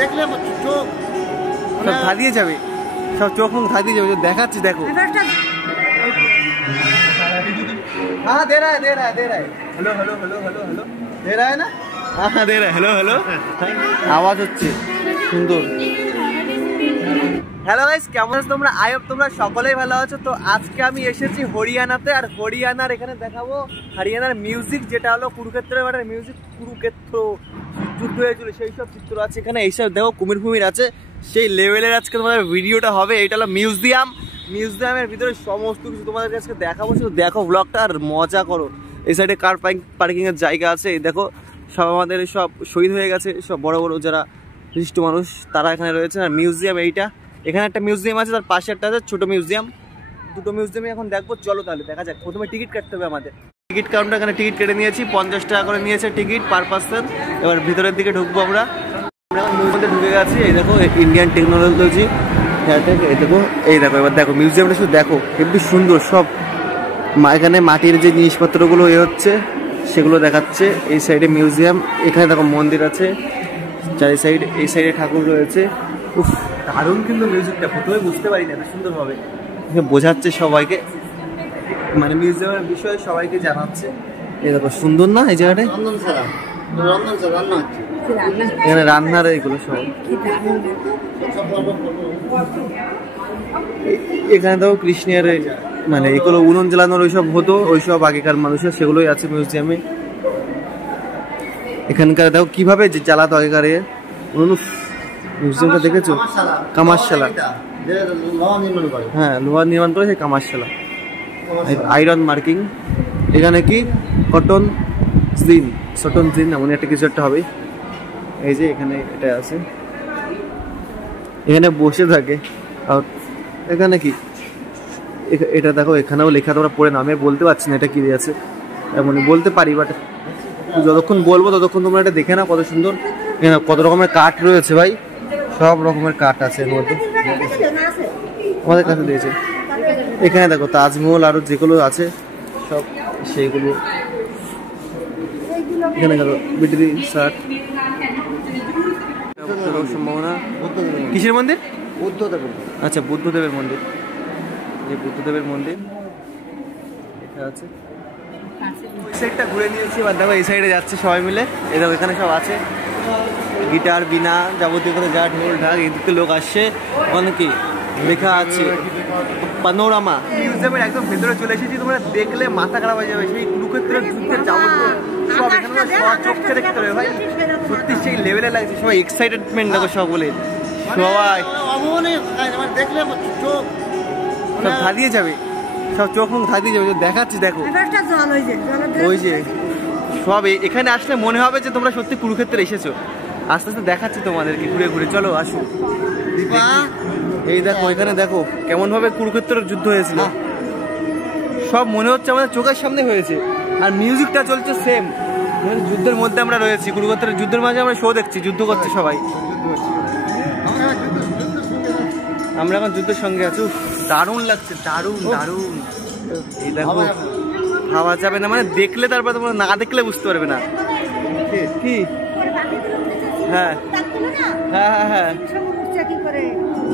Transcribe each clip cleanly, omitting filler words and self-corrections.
দেখলে চোখ সব ধাঁধিয়ে যাবে, সব চোখ মুখ ধাঁধিয়ে যাবে। দেখাচ্ছি দেখো। हाँ दे रहा है, दे रहा है, दे रहा है। Hello hello hello hello hello दे रहा है ना? हाँ दे रहा है। हेलो हेलो आवाज হচ্ছে সুন্দর। হ্যালো গাইস, কেমন আছো তোমরা? আই হোপ তোমরা সকলেই ভালো আছো। তো আজকে আমি এসেছি হরিয়ানাতে, আর হরিয়ানার এখানে দেখাবো হরিয়ানার মিউজিক, যেটা হলো কুরুক্ষেত্রের মানে মিউজিক। কুরুক্ষেত্র যুদ্ধ হয়েছিল সেই সব চিত্র আছে এখানে। এইসব দেখো কুমির ফুমির আছে, সেই লেভেলের আজকে তোমাদের ভিডিওটা হবে। এটা হলো মিউজিয়াম, মিউজিয়ামের ভিতরে সমস্ত কিছু তোমাদের আজকে দেখাবো। শুধু দেখো ব্লগটা আর মজা করো। এই সাইডে কার পার্কিং এর জায়গা আছে। এই দেখো সব আমাদের সব শহীদ হয়ে গেছে, সব বড় বড় যারা বিশিষ্ট মানুষ তারা এখানে রয়েছে। আর মিউজিয়াম এইটা, এখানে একটা মিউজিয়াম আছে, তার পাশে একটা আছে ছোট মিউজিয়াম। দুটো মিউজিয়ামে এখন দেখবো, চলো তাহলে দেখা যাক। প্রথমে টিকিট কাটতে হবে আমাদের। টিকিট কাউন্টার এখানে টিকিট কেটে নিয়েছি, 50 টাকা করে নিয়েছে টিকিট পার পার্সন। এবার ভিতরের দিকে ঢুকবো আমরা। মধ্যে ঢুকে গেছি। এই দেখো ইন্ডিয়ান টেকনোলজি, এই দেখো, এই দেখো। এবার দেখো মিউজিয়ামটা শুধু দেখো, হেবি সুন্দর। সব এখানে মাটির যে জিনিসপত্রগুলো এ হচ্ছে সেগুলো দেখাচ্ছে। এই সাইডে মিউজিয়াম, এখানে দেখো মন্দির আছে চারি সাইড। এই সাইডে ঠাকুর রয়েছে। উফ দারুণ কিন্তু মিউজিকটা, প্রথমে বুঝতে পারি না এত সুন্দরভাবে বোঝাচ্ছে সবাইকে, মানে মিউজিয়ামের বিষয়ে সবাইকে জানাচ্ছে। এই দেখো সুন্দর না এই জায়গাটায়? এখানে রান্নার এইগুলো সব। এখানে দেখো কৃষ্ণের মানে এগুলো উনুন জ্বালানোর ওইসব হতো, ওইসব আগেকার মানুষের, সেগুলোই আছে মিউজিয়ামে। এখানকার দেখো কিভাবে জ্বালাতো আগেকার উনুন। মিউজিয়ামটা দেখেছো? কামারশালা, হ্যাঁ লোহার নির্মাণ করে সেই কামারশালা। Iron marking. এখানে কি কটন জিন, সটন জিন এমন একটা কিছু একটা হবে। এই যে এখানে এটা আছে, এখানে বসে থাকে। আর এখানে কি এটা দেখো, এখানেও লেখা, তোমরা পড়ে নামে বলতে পারছি না এটা কি আছে, এমন বলতে পারি, বাট যতক্ষণ বলবো ততক্ষণ তোমরা এটা দেখে না কত সুন্দর। এখানে কত রকমের কাঠ রয়েছে ভাই, সব রকমের কাঠ আছে এর মধ্যে, আমাদের কাছে দিয়েছে। এখানে দেখো তাজমহল আরো যেগুলো আছে সব সেইগুলো। এখানে দেখো ব্যাটারি শার্ট। সম্ভাবনা কিসের মন্দির? বুদ্ধদেবের। আচ্ছা বুদ্ধদেবের মন্দির, যে বুদ্ধদেবের মন্দির এটা আছে। ওই সাইডটা ঘুরে নিয়েছি, এবার দেখো এই সাইডে যাচ্ছে সবাই মিলে। এই দেখো এখানে সব আছে, গিটার বিনা যাবতীয় করে যা ঢোল ঢাক। এদিকে লোক আসছে, ওখানে কি লেখা আছে পানোরামা। মিউজিয়ামের একদম ভেতরে চলে এসেছি, তোমরা দেখলে মাথা খারাপ হয়ে যাবে। সেই কুরুক্ষেত্রের যুদ্ধের যাবতীয় সব এখানে চোখে দেখতে হবে ভাই, সত্যি সেই লেভেলে লাগছে। সবাই এক্সাইটেডমেন্ট দেখো সকলে, সবাই দেখলে চোখ সব ধাঁধিয়ে যাবে, সব চোখ মুখ ধাঁধিয়ে যাবে। দেখাচ্ছি দেখো, ওই যে সব এখানে আসলে মনে হবে যে তোমরা সত্যি কুরুক্ষেত্রে এসেছো। আস্তে আস্তে দেখাচ্ছি তোমাদেরকে ঘুরে ঘুরে, চলো আসো। এই দেখো এখানে দেখো কেমন ভাবে কুরুক্ষেত্রের যুদ্ধ হয়েছিল, সব মনে হচ্ছে আমাদের চোখের সামনে হয়েছে। আর মিউজিকটা চলছে সেম, যুদ্ধের মধ্যে আমরা রয়েছি, কুরুক্ষেত্রের যুদ্ধের মাঝে আমরা শো দেখছি, যুদ্ধ করছে সবাই। আমরা এখন যুদ্ধের সঙ্গে আছি। দারুণ লাগছে, দারুণ দারুণ। এই দেখো ভাবা যাবে না, মানে দেখলে তারপর তোমরা না দেখলে বুঝতে পারবে না কি। হ্যাঁ হ্যাঁ হ্যাঁ হ্যাঁ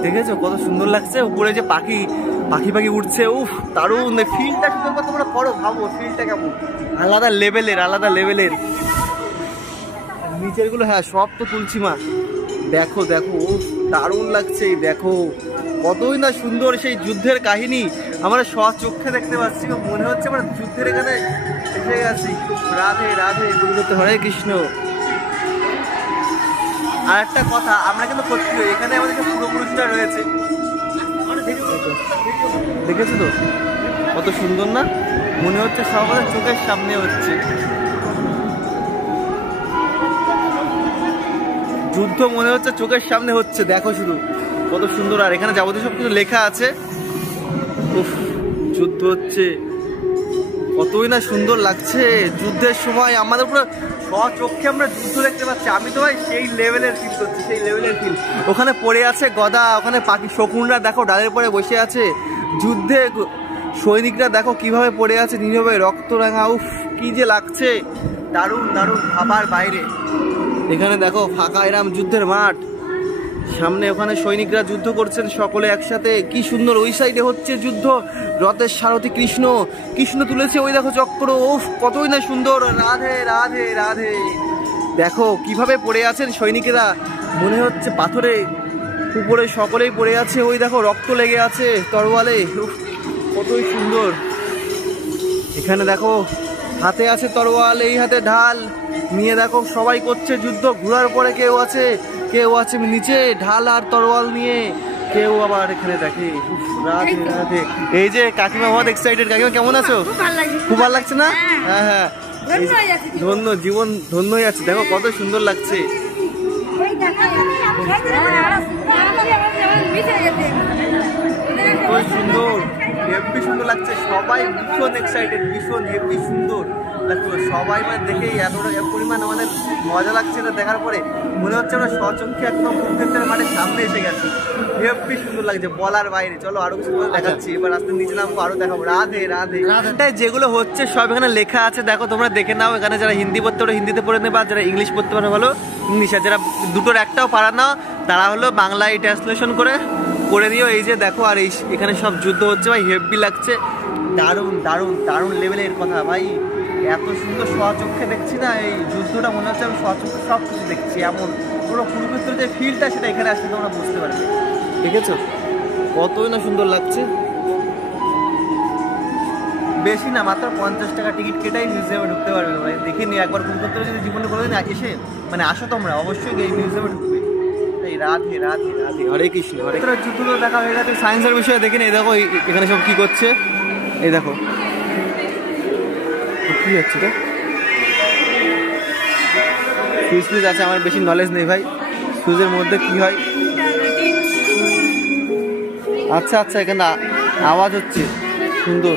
দেখেছো কত সুন্দর লাগছে? উপরে যে পাখি পাখি পাখি উঠছে, উফ দারুণ। ফিলটা শুধু তোমরা করো, ভাবো ফিলটা কেমন, আলাদা লেভেলের, আলাদা লেভেলের। নিচের গুলো হ্যাঁ সব তো তুলছি মা, দেখো দেখো উফ দারুণ লাগছে। দেখো কতই না সুন্দর সেই যুদ্ধের কাহিনী, আমরা স্বচক্ষে দেখতে পাচ্ছি। মনে হচ্ছে আমরা যুদ্ধের এখানে এসে গেছি। রাধে রাধে, গুরুদত্ত হরে কৃষ্ণ। আর একটা কথা, আমরা কিন্তু করছি এখানে আমাদের যে পূর্বপুরুষরা রয়েছে, দেখেছো তো কত সুন্দর না? মনে হচ্ছে সব আমাদের চোখের সামনে হচ্ছে যুদ্ধ, মনে হচ্ছে চোখের সামনে হচ্ছে। দেখো শুধু কত সুন্দর। আর এখানে যাবতীয় সব কিছু লেখা আছে। উফ যুদ্ধ হচ্ছে, কতই না সুন্দর লাগছে। যুদ্ধের সময় আমাদের পুরো স্বচক্ষে আমরা যুদ্ধ দেখতে পাচ্ছি। আমি তো ভাই সেই লেভেলের ফিল করছি, সেই লেভেলের ফিল। ওখানে পড়ে আছে গদা, ওখানে পাখি শকুনরা দেখো ডালের পরে বসে আছে। যুদ্ধে সৈনিকরা দেখো কিভাবে পড়ে আছে নীরবে, রক্ত রাঙা। উফ কি যে লাগছে, দারুণ দারুণ, ভাবার বাইরে। এখানে দেখো ফাঁকা এরাম যুদ্ধের মাঠ, সামনে ওখানে সৈনিকরা যুদ্ধ করছেন সকলে একসাথে, কি সুন্দর। ওই সাইডে হচ্ছে যুদ্ধ, রথের সারথি কৃষ্ণ, কৃষ্ণ তুলেছে ওই দেখো চক্র, ওফ কতই না সুন্দর। রাধে রাধে রাধে। দেখো কিভাবে পড়ে আছেন সৈনিকেরা, মনে হচ্ছে পাথরে উপরে সকলেই পড়ে আছে। ওই দেখো রক্ত লেগে আছে তরোয়ালে, কতই সুন্দর। এখানে দেখো হাতে আছে তরোয়াল, এই হাতে ঢাল নিয়ে দেখো সবাই করছে যুদ্ধ। ঘোড়ার পরে কেউ আছে নিচে ঢাল আর তরোয়াল নিয়ে, কেউ আবার এখানে দেখে। রাধে রাধে। এই যে কাকিমা বহুত এক্সাইটেড। কাকিমা কেমন আছো? খুব ভালো লাগছে না? হ্যাঁ হ্যাঁ, ধন্য, জীবন ধন্য হয়ে যাচ্ছে। দেখো কত সুন্দর লাগছে। সুন্দর, হেভি সুন্দর লাগছে। সবাই ভীষণ এক্সাইটেড, ভীষণ হেভি সুন্দর লাগছে। সবাই মানে দেখে এতটা পরিমাণ আমাদের মজা লাগছে এটা দেখার পরে। মনে হচ্ছে আমরা স্বচক্ষে একদম কুরুক্ষেত্রের মাঠের সামনে এসে গেছি। হেভি সুন্দর লাগছে বলার বাইরে। চলো আরো কিছু দেখাচ্ছি, এবার রাস্তার নিচে নামবো, আরো দেখাবো। রাধে রাধে। যেগুলো হচ্ছে সব এখানে লেখা আছে, দেখো তোমরা দেখে নাও। এখানে যারা হিন্দি পড়তে পারো হিন্দিতে পড়ে নেবে, আর যারা ইংলিশ পড়তে পারো ভালো ইংলিশ, আর যারা দুটোর একটাও পারা না তারা হলো বাংলায় ট্রান্সলেশন করে দিও। এই যে দেখো, আর এখানে সব যুদ্ধ হচ্ছে ভাই, হেভি লাগছে। দারুণ দারুণ দারুণ লেভেলের কথা ভাই। এত সুন্দর স্বচক্ষে দেখছি না এই যুদ্ধটা, মনে হচ্ছে আমি স্বচক্ষে সব কিছু দেখছি। এমন পুরো কুরুক্ষেত্রের যে ফিল্ডটা সেটা এখানে আসলে তোমরা বুঝতে পারবে। ঠিক আছে, কতই না সুন্দর লাগছে। বেশি না, মাত্র 50 টাকা টিকিট কেটেই মিউজিয়ামে ঢুকতে পারবে। ভাই দেখিনি একবার কুরুক্ষেত্রে যদি জীবনে কোনোদিন এসে মানে আসো তোমরা, অবশ্যই এই মিউজিয়ামে ঢুকবে। রাধে রাধে রাধে। হরে কৃষ্ণ। হরে যুদ্ধগুলো দেখা হয়ে গেছে। সায়েন্সের বিষয়ে দেখিনি। এই দেখো এখানে সব কি করছে, এই দেখো কি হচ্ছে এটা। সুইচ আছে, আমার বেশি নলেজ নেই ভাই সুইচের মধ্যে কি হয়। আচ্ছা আচ্ছা, এখানে আওয়াজ হচ্ছে সুন্দর,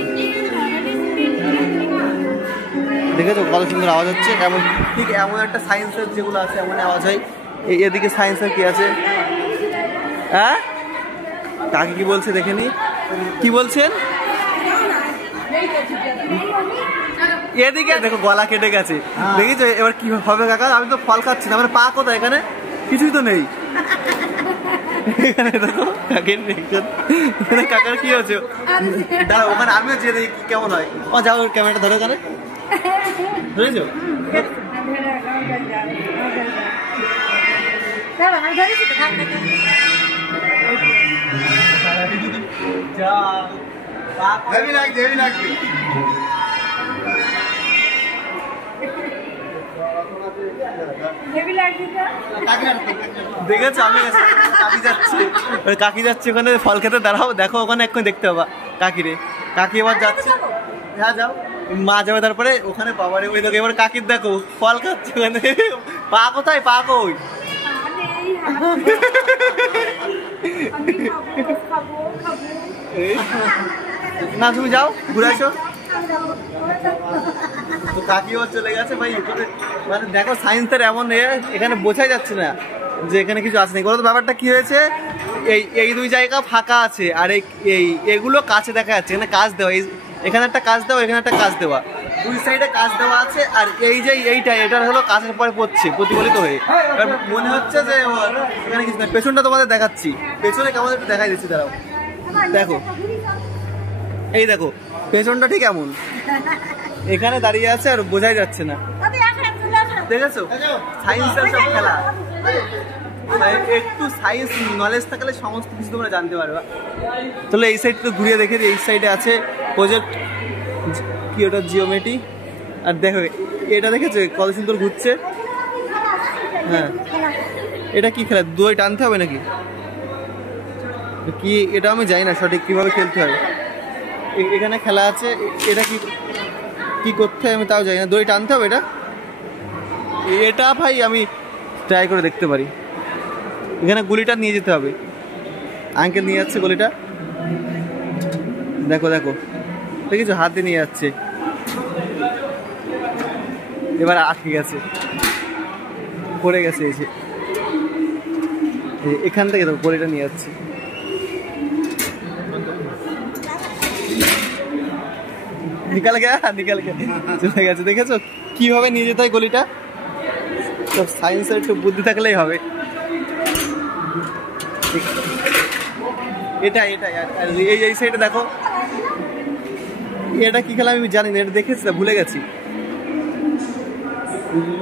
দেখেছো কত সুন্দর আওয়াজ হচ্ছে। এমন ঠিক এমন একটা সায়েন্সের যেগুলো আছে এমন আওয়াজ হয়। এদিকে সায়েন্সের কি আছে? হ্যাঁ, কাকে কি বলছে দেখেনি, কি বলছেন? এদিকে দেখো গলা কেটে গেছে, দেখেছো? এবার কি হবে কাকা? আমি তো ফল খাচ্ছি না, মানে পা কোথায়? এখানে কিছুই তো নেই। এখানে দেখো কাকের, এখানে কাকার কি হচ্ছে? দাঁড়া, ওখানে আমিও চেয়ে দেখি কেমন হয়। যাও ক্যামেরাটা ধরো, এখানে ধরেছো? দেখেছো আমি কাকি যাচ্ছে ওখানে ফল খেতে। দাঁড়াও, দেখো ওখানে এক্ষুনি দেখতে পাবা কাকিরে। কাকি এবার যাচ্ছে। হ্যাঁ যাও, মা যাবে তারপরে ওখানে। বাবারে ওই দেখো এবার কাকির দেখো ফল খাচ্ছে ওখানে। পা কোথায়? পা কই? না তুমি যাও, ঘুরে আসো। তো কাকিও চলে গেছে ভাই। মানে দেখো সায়েন্সের এমন এখানে বোঝাই যাচ্ছে না যে এখানে কিছু আছে নাকি। বলো তো ব্যাপারটা কি হয়েছে? এই দুই জায়গা ফাঁকা আছে, আর এগুলো কাছে দেখা যাচ্ছে। এখানে কাজ দেওয়া, এখানে একটা কাজ দেওয়া, এখানে একটা কাজ দেওয়া, দুই সাইডে কাজ দেওয়া আছে। আর এই যে এটা হলো কাছের পরে পড়ছে প্রতিফলিত হয়ে। মনে হচ্ছে যে এখানে কিছু না। পেছনটা তোমাদের দেখাচ্ছি, পেছনে কেমন একটু দেখাই দিচ্ছি। দাঁড়াও, দেখো এই দেখো পেছনটা ঠিক এমন এখানে দাঁড়িয়ে আছে, আর বোঝাই যাচ্ছে না। দেখেছো সায়েন্সের সব খেলা। একটু সায়েন্স নলেজ থাকলে সমস্ত কিছু তোমরা জানতে পারবে। তাহলে এই সাইড তো ঘুরিয়ে দেখে দিই। এই সাইডে আছে প্রজেক্ট কি, ওটা জিওমেট্রি। আর দেখো এটা দেখেছো কত সুন্দর ঘুরছে। হ্যাঁ, এটা কি খেলা? দই টানতে হবে নাকি কি? এটা আমি জানি না সঠিক কিভাবে খেলতে হয়। এখানে খেলা আছে, এটা কি করতে হয় আমি তাও জানি না। দই টানতে হবে এটা ভাই আমি ট্রাই করে দেখতে পারি। এখানে গুলিটা নিয়ে যেতে হবে। আঙ্কেল নিয়ে যাচ্ছে গুলিটা, দেখো দেখো দেখেছো হাত দিয়ে নিয়ে যাচ্ছে। এবার আটকে গেছে, পড়ে গেছে। এসে এখান থেকে দেখো গুলিটা নিয়ে যাচ্ছে। নিকাল গেছে, চলে গেছে। দেখেছো কিভাবে নিয়ে যেতে হয় গলিটা? সব সায়েন্সের একটু বুদ্ধি থাকলেই হবে। এটাই আর এই সাইডে দেখো, এটা কি খেলা আমি জানি না, এটা দেখেছি ভুলে গেছি।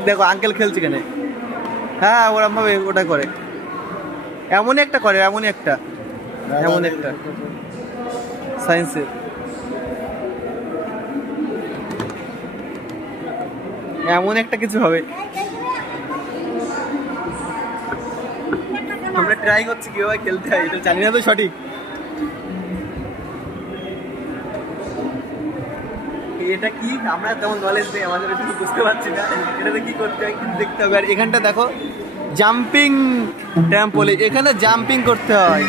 দেখো আঙ্কেল খেলছে কেন, হ্যাঁ ওরম ভাবে ওটা করে, এমন একটা করে, এমন একটা সায়েন্সের। এমন একটা কিছু হবে, আমরা ট্রাই করছি কিভাবে খেলতে হয়, এটা জানি না তো সঠিক। এটা কি আমরা তেমন নলেজ নেই আমাদের, একটু বুঝতে পারছি না এটাতে কি করতে হয়, কিন্তু দেখতে হবে। আর এখানটা দেখো জাম্পিং ট্যাম্পোলিন, এখানে জাম্পিং করতে হয়।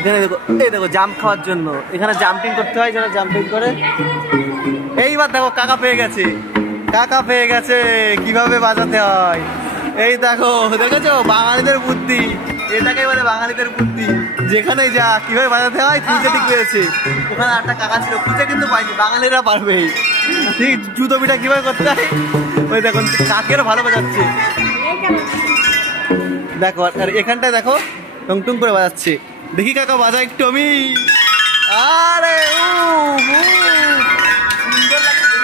এখানে দেখো, এই দেখো জাম্প খাওয়ার জন্য এখানে জাম্পিং করতে হয়, যারা জাম্পিং করে। এইবার দেখো কাকা পেয়ে গেছে কিভাবে বাজাতে হয়। এই দেখো, দেখেছো বাঙালিদের বুদ্ধি, এটাকে বলে বাঙালিদের বুদ্ধি। যেখানে যা কিভাবে বাজাতে হয়, খুঁজে ঠিক পেয়েছে। ওখানে একটা কাকা ছিল, খুঁজে কিন্তু পাইনি, বাঙালিরা পারবেই ঠিক জুতো পিঠা কিভাবে করতে হয়। ওই দেখুন কাকেরও ভালো বাজাচ্ছে, দেখো। আর এখানটায় দেখো টং টং করে বাজাচ্ছে, দেখি কাকা বাজা একটু আমি। আরে সুন্দর লাগছে।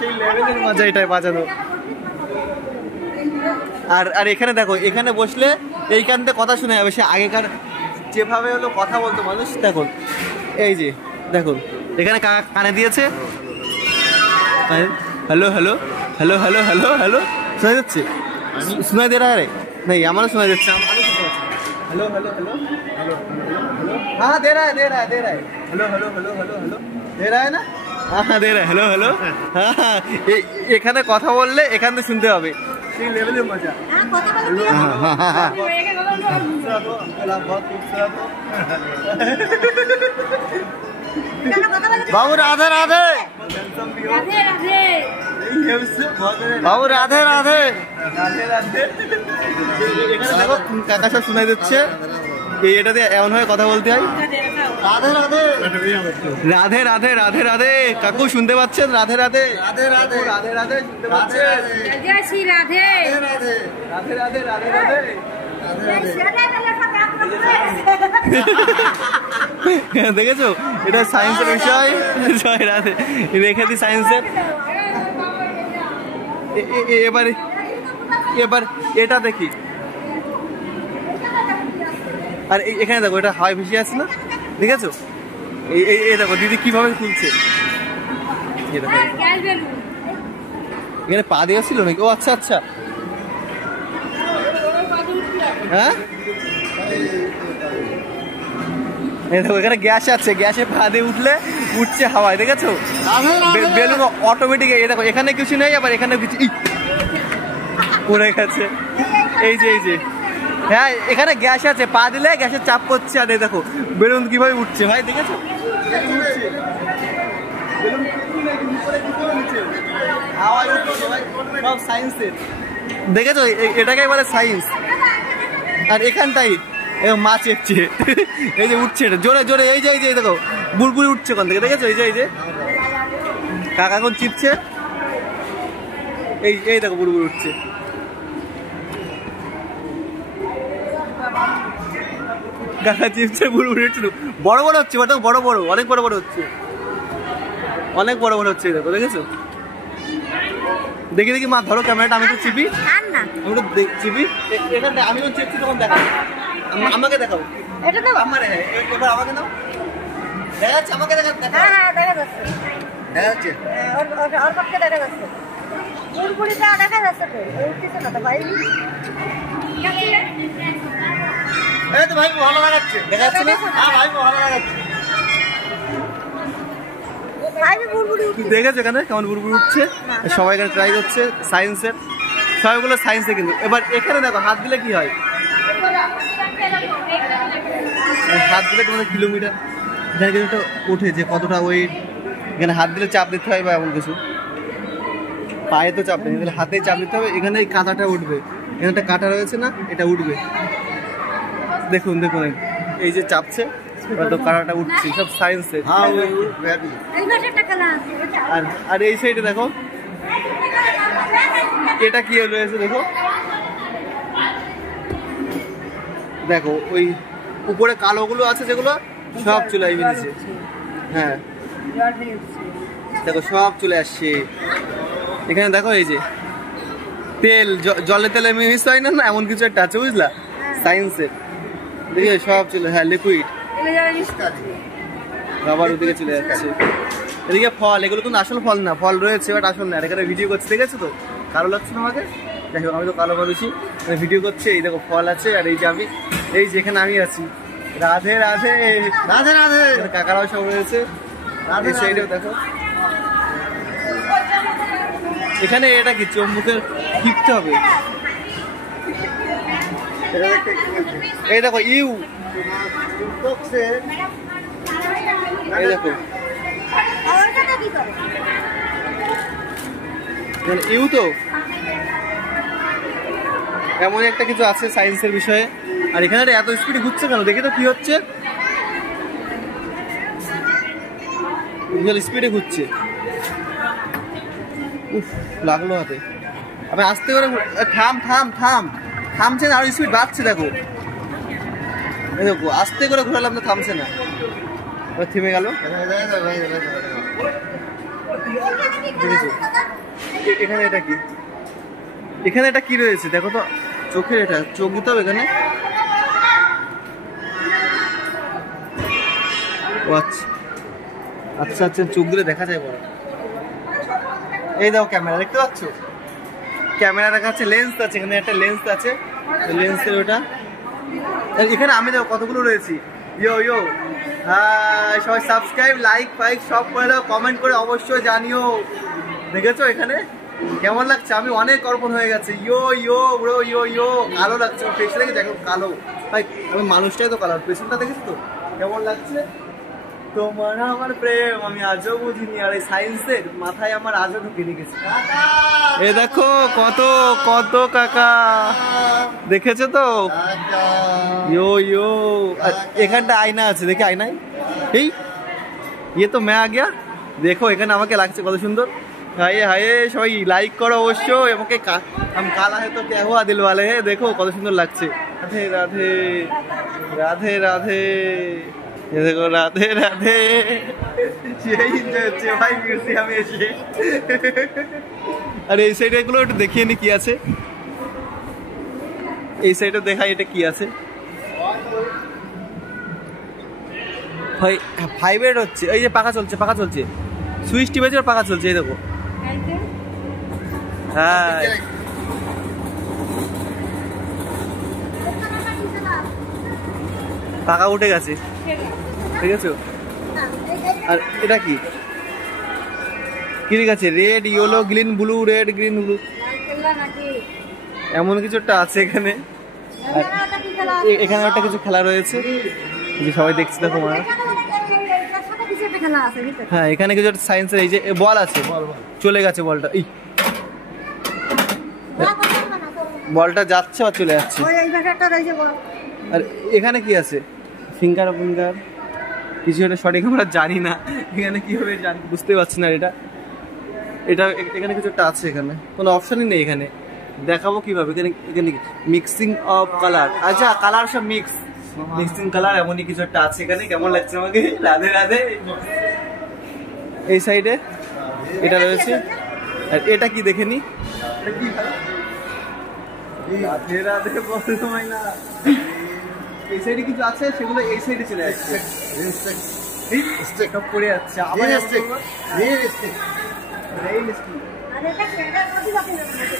সেই লেভেলের মজা এটাই বাজানো। আর এখানে দেখো, এখানে বসলে এইখানতে কথা শুনে যাবে। সে আগেকার যেভাবে হলো কথা বলতো মানুষ, দেখুন এই যে দেখুন এখানে কানে দিয়েছে, hello hello hello hello hello hello শোনা যাচ্ছে, শোনা দে রা রে नहीं, আমারও শোনা যাচ্ছে, হ্যালো হ্যালো হ্যালো হ্যালো হ্যাঁ দে রা है hello hello hello hello hello দে রা है ना, হ্যাঁ দে রা হ্যালো হ্যালো। হ্যাঁ এখানে কথা বললে এখান থেকে শুনতে হবে, সেই লেভেলের মজা। বাবু রাধে রাধে, বাবু রাধে রাধে। এখানে দেখো কাকা সব শোনা যাচ্ছে, এটাতে এমন ভাবে কথা বলতে হয়, রাধে রাধে রাধে রাধে রাধে রাধে। কাকু শুনতে পাচ্ছেন? রাধে রাধে রাধে রাধে রাধে রাধে শুনতে পাচ্ছেন? রাধে রাধে রাধে রাধে রাধে রাধে। দেখেছো এটা সায়েন্সের বিষয়, জয় রাধে রেখে দি সায়েন্সের। এবার এটা দেখি, আর এখানে দেখো এটা হাওয়ায় ভেসে আসছে না, দেখেছো? এই দেখো দিদি কিভাবে খুলছে, এখানে পা দেওয়া ছিল নাকি? ও আচ্ছা আচ্ছা, হ্যাঁ দেখো এখানে গ্যাস আছে, গ্যাসে পা দিয়ে উঠলে উঠছে হাওয়ায়, দেখেছো? Balloon automatic. এই দেখো এখানে কিছু নেই, আবার এখানে কিছু পড়ে গেছে। এই যে হ্যাঁ এখানে গ্যাস আছে, পা দিলে গ্যাসের চাপ পড়ছে। আর এই দেখো বেলুন কিভাবে উঠছে ভাই, দেখেছো? সব সায়েন্সের, দেখেছো? এটাকে বলে সায়েন্স। আর এখানটাই মাছ এসছে, এই যে উঠছে এটা জোরে জোরে, এই যে দেখো বুড়বুড়ি উঠছে ওখান থেকে, দেখেছো? এই যে কাকা এখন চিপছে, এই দেখো বুড়বুড়ি উঠছে। কাকা চিপছে, বুড়বুড়ি উঠছে, বড় বড় হচ্ছে, বড় বড় অনেক বড় বড় হচ্ছে, অনেক বড় বড় হচ্ছে, দেখো দেখেছো? দেখি মা ধরো ক্যামেরাটা, আমি তো চিপি, আমি তো চিপি এখানটা, আমি যখন চিপছি তখন দেখাবো, আমাকে দেখাও। এটা তো আমার, এবার আমাকে দাও, দেখা যাচ্ছে? আমাকে দেখা যাচ্ছে, দেখা যাচ্ছে ওর পক্ষে দেখা যাচ্ছে, বুড়বুড়িটা দেখা যাচ্ছে তো, উঠতেছে না তো ভাই। এই তো ভাই ভালো লাগাচ্ছে, দেখা যাচ্ছে না? হ্যাঁ ভাই ভালো লাগাচ্ছে। দেখেছো এখানে কেমন বুড়বুড়ি উঠছে? সবাই এখানে ট্রাই করছে সায়েন্সের, সবগুলো সায়েন্সে। কিন্তু এবার এখানে দেখো হাত দিলে কি হয়, হাত দিলে তোমাদের কিলোমিটার এখানে কিছুটা ওঠে, যে কতটা ওয়েট। এখানে হাত দিলে চাপ দিতে হয় বা এমন কিছু, পায়ে তো চাপ নেই, হাতে চাপ দিতে হবে, এখানে এই কাঁটাটা উঠবে, এখানে একটা কাটা রয়েছে না, এটা উঠবে। দেখুন দেখুন, এই যে চাপছে তো কাটাটা উঠছে, সব সায়েন্সের। আর এই সাইডে দেখো এটা কি রয়েছে, দেখো দেখো ওই উপরে কালোগুলো আছে যেগুলো সব চলে আসবে নিচে। হ্যাঁ দেখো সব চলে আসছে এখানে। দেখো এই যে তেল, জলে তেলে মিক্স হয় না, এমন কিছু একটা আছে বুঝলা, সায়েন্সের। দেখে সব চলে, হ্যাঁ লিকুইড। আবার ওদিকে চলে যাচ্ছে। এদিকে ফল, এগুলো কিন্তু আসল ফল না, ফল রয়েছে বাট আসল না। এখানে ভিডিও করছে, দেখেছো তো? কালো লাগছে না আমাকে? দেখো আমি তো কালো মানুষই, ভিডিও করছে। এই দেখো ফল আছে, আর এই যে আমি, এই যেখানে আমি আছি। রাধে রাধে রাধে রাধে, কাকারাও সব রয়েছে। রাধে সাইডেও দেখো। এখানে এটা কি চম্বুকের টিপতে হবে? এই দেখো ইউ, এই দেখো ইউ তো এমন একটা কিছু আছে সায়েন্সের বিষয়ে। আর এখানে এত স্পিডে ঘুরছে কেন? দেখে তো কি হচ্ছে, স্পিডে ঘুরছে। উফ লাগলো হাতে। আমি আস্তে করে, থাম থাম থাম, থামছে না, আর স্পিড বাড়ছে। দেখো দেখো আস্তে করে ঘোরালাম তো থামছে না, থেমে গেল। এখানে এটা কি, এখানে এটা কি রয়েছে দেখো তো? চোখের, এটা চোখ দিতে হবে এখানে। ও আচ্ছা আচ্ছা আচ্ছা, চোখ দিলে দেখা যায় বড়। এই দেখো ক্যামেরা, দেখতে পাচ্ছ? ক্যামেরা দেখাচ্ছে, লেন্স আছে এখানে, একটা লেন্স আছে, লেন্সের ওটা। এখানে আমি দেখো কতগুলো রয়েছি। ইয়ো ইয়ো, হ্যাঁ সবাই সাবস্ক্রাইব, লাইক ফাইক সব করে দাও, কমেন্ট করে অবশ্যই জানিও। দেখেছো এখানে কেমন লাগছে? আমি অনেক অর্পণ হয়ে গেছে। ইয়ো ইয়ো ব্রো, ইয়ো ইয়ো। কালো লাগছে পেছনে, দেখে দেখো কালো ভাই, আমি মানুষটাই তো কালো। পেছনটা দেখেছো তো কেমন লাগছে? তোমার আমার প্রেম আমি আজও বুঝিনি, আর এই সায়েন্সের মাথায় আমার আজও ঢুকে রেখেছে। এ দেখো কত কত কাকা, দেখেছো তো? ইয়ো ইয়ো। এখানটা আয়না আছে, দেখে আয়নায়, এই ইয়ে তো मैं आ गया। দেখো এখানে আমাকে লাগছে কত সুন্দর। হায় হায়, সবাই লাইক করো অবশ্যই। আমাকে हम काला है तो क्या हुआ दिल वाले है, দেখো কত সুন্দর লাগছে। রাধে রাধে রাধে রাধে, দেখো রাধে রাধে। সেই এনজয় হচ্ছে ভাই মিউজিয়ামে এসে। আর এই সাইডে এগুলো একটু দেখিয়ে নি কি আছে। এই সাইডে দেখাই এটা কি আছে। ভাই ভাইব্রেট হচ্ছে, এই যে পাখা চলছে, পাখা চলছে, সুইচ টিপেছে আর পাখা চলছে। এই দেখো, হ্যাঁ পাখা উঠে গেছে, ঠিক আছে। আর এটা কি কি আছে? Red yellow green blue, red green blue, এমন কিছু একটা আছে এখানে। এখানে একটা কিছু খেলা রয়েছে যে সবাই দেখছে, দেখো মা। হ্যাঁ এখানে কিছু একটা সায়েন্সের, এই যে বল আছে, চলে গেছে বলটা, এই বলটা যাচ্ছে আর চলে যাচ্ছে। আর এখানে কি আছে? ফিঙ্গার ফিঙ্গার কিছু একটা, সঠিক আমরা জানি না এখানে কি হবে, বুঝতে পারছি না। এটা এটা এখানে কিছু একটা আছে, এখানে কোনো অপশনই নেই। এখানে দেখাবো কিভাবে? এখানে এখানে মিক্সিং অফ কালার, আচ্ছা কালার সব মিক্সিং কালার, এমনই কিছু একটা আছে এখানে। কেমন লাগছে আমাকে? রাধে রাধে। এই সাইডে এটা রয়েছে, আর এটা কি দেখে নি, রাধে রাধে বলতে হয় না। এই সাইডে কিছু আছে, সেগুলো এই সাইডে চলে আসছে, পড়ে যাচ্ছে আবার।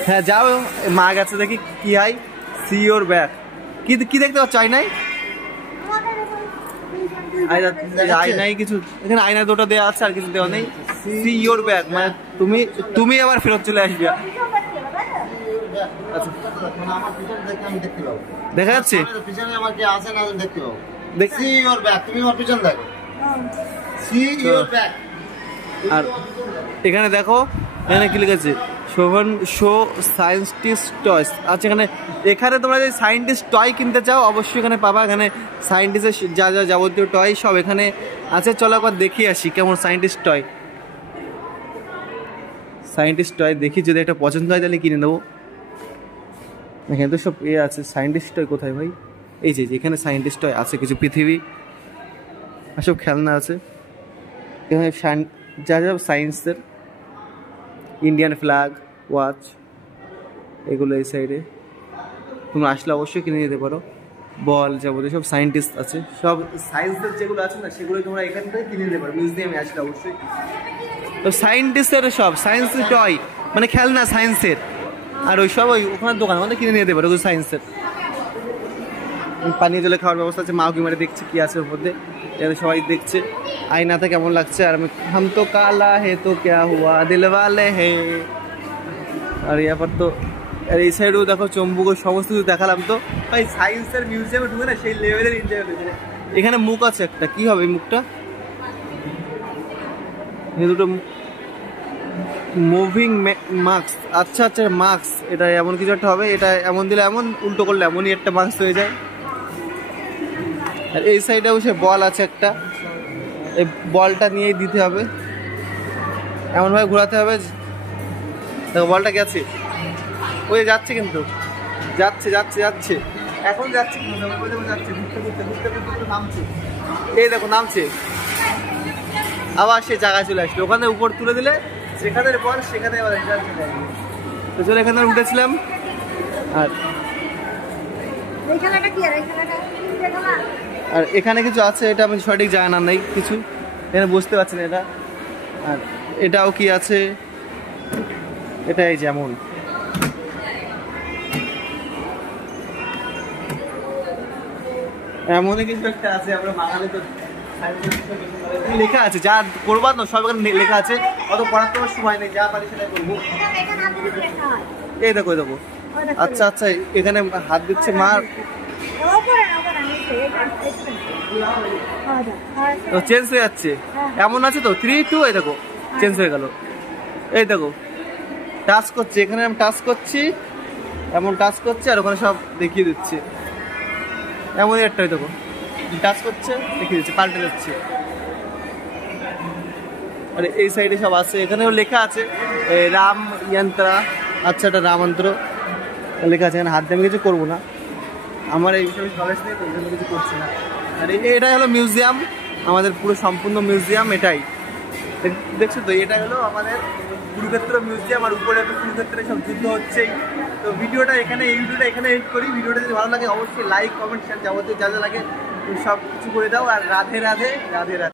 হ্যাঁ যাও, মা গেছে দেখি কি হয়। সি ইওর ব্যাক, কি কি দেখতে পাচ্ছ? আয়নায়, আয়নায় কিছু, এখানে আয়না দুটো দেওয়া আছে, আর কিছু দেওয়া নেই। সি ইওর ব্যাক মানে তুমি আবার ফেরত চলে আসবে। দেখা যাচ্ছে পিছনে আমার কি আছে না দেখতে পাবো। সি ইওর ব্যাক, তুমি আমার পিছন দেখো, সি ইওর ব্যাক। আর এখানে দেখো, এখানে কি লিখেছে? শোভন শো সায়েন্টিস্ট টয়স। আচ্ছা, এখানে তোমরা যদি সায়েন্টিস্ট টয় কিনতে চাও অবশ্যই এখানে পাবা। এখানে সায়েন্টিস্টের যা যা যাবতীয় টয় সব এখানে আছে। চলো একবার দেখিয়ে আসি কেমন সায়েন্টিস্ট টয়। সায়েন্টিস্ট টয় দেখি, যদি একটা পছন্দ হয় তাহলে কিনে নেবো। এখানে তো সব আছে। সায়েন্টিস্ট টয় কোথায় ভাই? এই যে এখানে সায়েন্টিস্ট টয় আছে, কিছু পৃথিবী আর সব খেলনা আছে এখানে যা যা সায়েন্সের। ইন্ডিয়ান ফ্ল্যাগ, ওয়াচ, এগুলো এই সাইডে তোমরা আসলে অবশ্যই কিনে নিতে পারো। বল যাবতীয় সব সায়েন্টিস্ট আছে, সব সায়েন্সের যেগুলো আছে না সেগুলোই তোমরা এখান থেকে কিনে নিতে পারো মিউজিয়ামে আসলে অবশ্যই। তো সায়েন্টিস্টের সব সায়েন্সের টয় মানে খেলনা সায়েন্সের, আর ওই সব ওই ওখানে দোকান মানে কিনে নিতে পারো ওই সায়েন্সের। পানীয় জলে খাওয়ার ব্যবস্থা আছে। মাও কি মারে দেখছে কি আছে ওর মধ্যে, এটা সবাই দেখছে। আয়নাতে কেমন লাগছে। আর হাম তো কালা হে তো ক্যা হুয়া দিলওয়ালে হে। আর ইয়ারপর তো আর এই সাইডেও দেখো চম্বুক, সমস্ত কিছু দেখালাম। তো ভাই সায়েন্সের মিউজিয়ামে ঢুকে না সেই লেভেলের এনজয় হয়েছে। এখানে মুখ আছে একটা, কি হবে এই মুখটা? দুটো মুভিং মাস্ক। আচ্ছা আচ্ছা, মাস্ক। এটা এমন কিছু একটা হবে, এটা এমন দিলে এমন, উল্টো করলে এমনই একটা মাস্ক হয়ে যায়। আর এই সাইডেও সে বল আছে একটা, এই বলটা নিয়েই দিতে হবে, এমনভাবে ঘোরাতে হবে। দেখো বলটা গেছে, ওই যাচ্ছে কিন্তু, যাচ্ছে যাচ্ছে যাচ্ছে, এখন যাচ্ছে কিন্তু যাচ্ছে, ঘুরতে ঘুরতে ঘুরতে ঘুরতে নামছে। এই দেখো নামছে, আবার সে জায়গায় চলে আসলো। ওখানে উপর তুলে দিলে সেখানের পর সেখানে আবার তো চলে এখানে উঠেছিলাম। আর এখানে কিছু আছে, এটা আমি সঠিক জানা নেই কিছু, এখানে বুঝতে পারছি না এটা। আর এটাও কি আছে, এটাই যেমন এমনই কিছু একটা আছে। আমরা বাঙালি তো লেখা আছে, যা করবার না সব এখানে লেখা আছে। অত পড়ার তোমার সময় নেই, যা পারি সেটাই করবো। এই দেখো দেখো, আচ্ছা আচ্ছা, এখানে হাত দিচ্ছে মা, চেঞ্জ হয়ে যাচ্ছে। এমন আছে তো 3, 2, এই দেখো চেঞ্জ হয়ে গেল। এই দেখো টাচ করছে, এখানে আমি টাচ করছি, এমন টাচ করছে, আর ওখানে সব দেখিয়ে দিচ্ছে। এমনই একটা দেখো টাচ করছে, দেখিয়ে দিচ্ছে, পাল্টে যাচ্ছে। আর এই সাইডে সব আছে, এখানেও লেখা আছে রাম যন্ত্রা। আচ্ছা, এটা রামযন্ত্র লেখা আছে। এখানে হাত দিয়ে আমি কিছু করবো না, আমার এই বিষয়ে নলেজ নেই, তো জন্য কিছু করছি না। আর এটাই হলো মিউজিয়াম, আমাদের পুরো সম্পূর্ণ মিউজিয়াম এটাই। দেখছো তো, এটা হলো আমাদের কুরুক্ষেত্র মিউজিয়াম। আর উপরে একটা কুরুক্ষেত্রে সব যুদ্ধ হচ্ছেই। তো ভিডিওটা এখানে এন্ড করি। ভিডিওটা যদি ভালো লাগে অবশ্যই লাইক, কমেন্ট, শেয়ার যাবতীয় যা যা লাগে সব কিছু করে দাও। আর রাধে রাধে, রাধে রাধে।